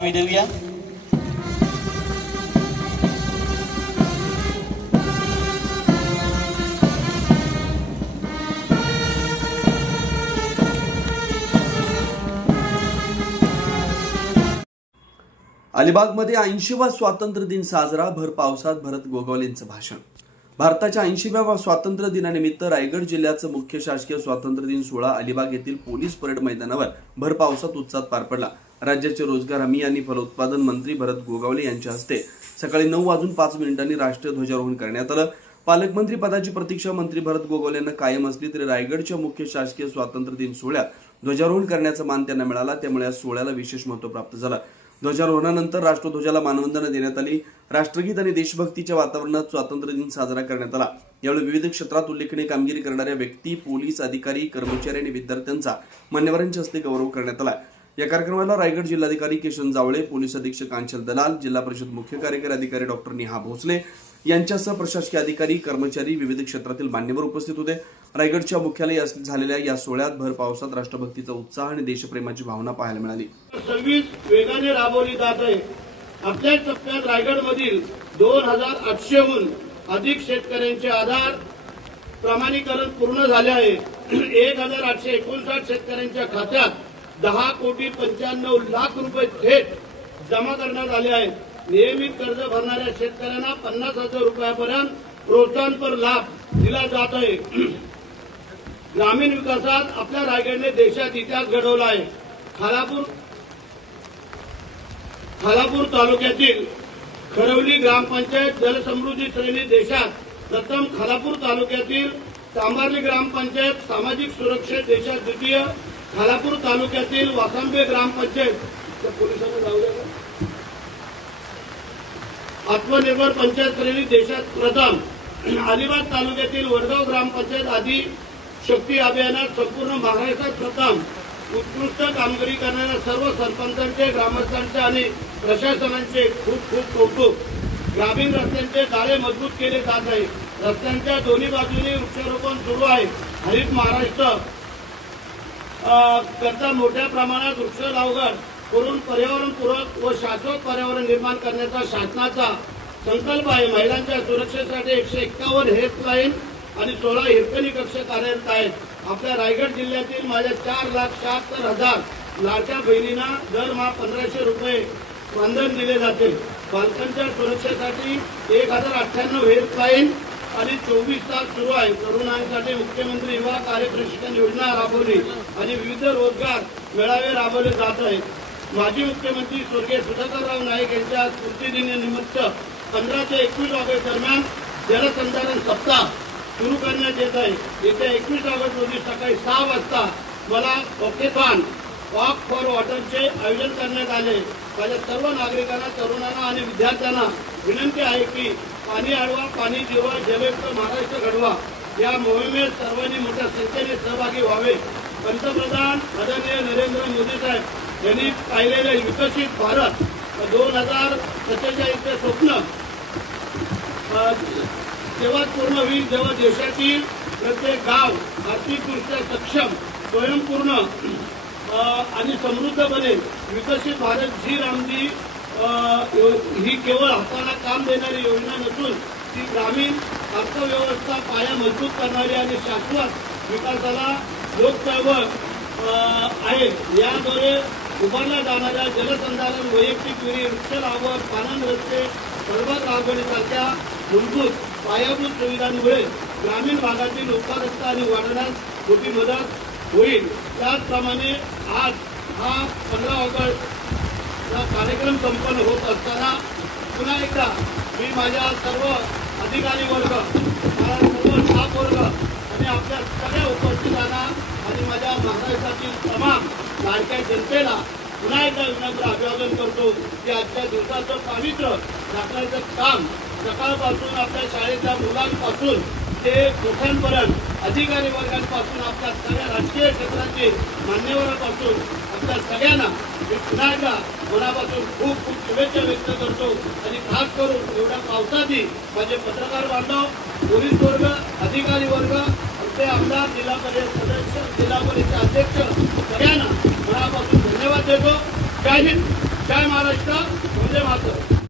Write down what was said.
देऊया. अलिबागमध्ये 80वा स्वातंत्र्य दिन साजरा. भर पावसात भरत गोगावलेंचं भाषण. भारताच्या 80व्या स्वातंत्र्य दिनानिमित्त रायगड जिल्ह्याचं मुख्य शासकीय स्वातंत्र्य दिन सोहळा अलिबाग येथील पोलीस परेड मैदानावर भर पावसात उत्साहात पार पडला. राज्याचे रोजगार हमी आणि फलोत्पादन मंत्री भरत गोगावले यांच्या हस्ते सकाळी 9:05 राष्ट्रीय ध्वजारोहण करण्यात आलं. पालकमंत्री पदाची प्रतीक्षा मंत्री भरत गोगावले यांना कायम असली तरी रायगडच्या मुख्य शासकीय स्वातंत्र्य दिन सोहळ्यात ध्वजारोहण करण्याचा मान त्यांना मिळाला, त्यामुळे या सोहळ्याला विशेष महत्त्व प्राप्त झालं. ध्वजारोहणानंतर राष्ट्रध्वजाला मानवंदना देण्यात आली. राष्ट्रगीत आणि देशभक्तीच्या वातावरणात स्वातंत्र्य दिन साजरा करण्यात आला. यावेळी विविध क्षेत्रात उल्लेखनीय कामगिरी करणाऱ्या व्यक्ती, पोलीस अधिकारी, कर्मचारी आणि विद्यार्थ्यांचा मान्यवरांच्या हस्ते गौरव करण्यात आला. या कार्यक्रमाला रायगड जिल्हाधिकारी किशन जावळे, पोलीस अधीक्षक आंचल दलाल, जिल्हा परिषद मुख्य कार्यकारी अधिकारी डॉक्टर नेहा भोसले यांच्यासह प्रशासकीय अधिकारी, कर्मचारी, विविध क्षेत्रातील मान्यवर उपस्थित होते. रायगडच्या मुख्यालयी झालेल्या या सोहळ्यात भर पावसात राष्ट्रभक्तीचा उत्साह आणि देशप्रेमाची भावना पाहायला मिळाली. सर्व्हिस वेगाने राबवली जात आहे. आपल्या टप्प्यात रायगडमधील 2800हून अधिक शेतकऱ्यांचे आधार प्रमाणीकरण पूर्ण झाले आहे. 1859 शेतकऱ्यांच्या खात्यात 10,95,00,000 रुपये थेट जमा करण्यात आले आहेत. नियमित कर्ज भरणाऱ्या शेतकऱ्यांना 50,000 रुपयापर्यंत प्रोत्साहनपर लाभ दिला जात आहे. ग्रामीण विकासात आपल्या रायगडने देशात इतिहास घडवला आहे. खालापूर तालुक्यातील खरवली ग्रामपंचायत जलसमृद्धी श्रेणी देशात प्रथम, खालापूर तालुक्यातील सांबार्ली ग्रामपंचायत सामाजिक सुरक्षेत देशात द्वितीय, खालापूर तालुक्यातील वासांबे ग्रामपंचायत आत्मनिर्भर पंचायत श्रेणी देशात प्रथम, अलिबाग तालुक्यातील वडगाव ग्रामपंचायत आदी शक्ती अभियानात संपूर्ण महाराष्ट्रात प्रथम. उत्कृष्ट कामगिरी करणाऱ्या सर्व सरपंचांचे, ग्रामस्थांचे आणि प्रशासनांचे खूप खूप कौतुक. ग्रामीण रस्त्यांचे जाळे मजबूत केले जात आहे. रस्त्यांच्या दोन्ही बाजूनी वृक्षारोपण सुरू आहे. हरित महाराष्ट्र करता मोठ्या प्रमाणात वृक्ष लागवड करून पर्यावरणपूरक व शाश्वत पर्यावरण निर्माण करण्याचा शासनाचा संकल्प आहे. महिलांच्या सुरक्षेसाठी 151 हेल्पलाईन आणि 16 हिरकणी कक्ष कार्यरत आहेत. आपल्या रायगड जिल्ह्यातील माझ्या 4,76,000 लाडक्या बहिणींना दरमहा 1,500 रुपये मानधन दिले जाते. बालकांच्या सुरक्षेसाठी 1,098 हेल्पलाईन आणि 24 तास सुरू आहे. तरुणांसाठी मुख्यमंत्री युवा कार्य प्रशिक्षण योजना राबवली आणि विविध रोजगार मेळावे राबवले जात आहेत. माजी मुख्यमंत्री स्वर्गीय सुधाकरराव नाईक यांच्या स्मृतिदिनानिमित्त 15 ते 21 ऑगस्ट दरम्यान जलसंधारण सप्ताह सुरू करण्यात येत आहे. येत्या 21 ऑगस्ट रोजी सकाळी 6 वाजता मला वॉकेथॉन वॉक फॉर वॉटरचे आयोजन करण्यात आले. माझ्या सर्व नागरिकांना, तरुणांना आणि विद्यार्थ्यांना विनंती आहे की पाणी अडवा, पाणी जिरवा, जलयुक्त महाराष्ट्र घडवा या मोहिमेत सर्वांनी मोठ्या संख्येने सहभागी व्हावे. पंतप्रधान आदरणीय नरेंद्र मोदी साहेब यांनी पाहिलेले विकसित भारत 2047चे स्वप्न तेव्हा पूर्ण होईल जेव्हा देशातील प्रत्येक गाव आर्थिकदृष्ट्या सक्षम, स्वयंपूर्ण आणि समृद्ध बनेल. विकसित भारत जी रामजी ही केवळ हाताला काम देणारी योजना नसून ती ग्रामीण अर्थव्यवस्था पाया मजबूत करणारी आणि शाश्वत विकासाला लोकचळवळ आहे. याद्वारे उभारल्या जाणाऱ्या जलसंधारण, वैयक्तिक विहिरी, वृक्ष लागवड, पाणंद रस्ते, फळबाग लागवडीसारख्या मूलभूत पायाभूत सुविधांमुळे ग्रामीण भागातील उत्पादकता आणि वाढण्यास मोठी मदत होईल. त्याचप्रमाणे आज हा 15 ऑगस्टचा कार्यक्रम संपन्न होत असताना पुन्हा एकदा मी माझ्या सर्व अधिकारी वर्ग, माझा सर्व स्टाफ वर्ग आणि आपल्या सगळ्या उपस्थितांना आणि माझ्या महाराष्ट्रातील तमाम लाडक्या जनतेला पुन्हा एकदा विनम्र अभिवादन करतो की आजच्या दिवसाचं पावित्र्य राखण्याचं काम सकाळपासून आपल्या शाळेच्या मुलांपासून ते मोठ्यांपर्यंत, अधिकारी वर्गांपासून आपल्या सगळ्या राजकीय क्षेत्रातील मान्यवरांपासून आपल्या सगळ्यांना मी पुन्हा एकदा मनापासून खूप खूप शुभेच्छा व्यक्त करतो. आणि खास करून एवढ्या पावसातही माझे पत्रकार बांधव, पोलीस वर्ग, अधिकारी वर्ग, आमचे आमदार, जिल्हा परिषद सदस्य, जिल्हा परिषद अध्यक्ष सगळ्यांना मनापासून धन्यवाद देतो. जय हिंद. जय महाराष्ट्र, वंदे मातरम.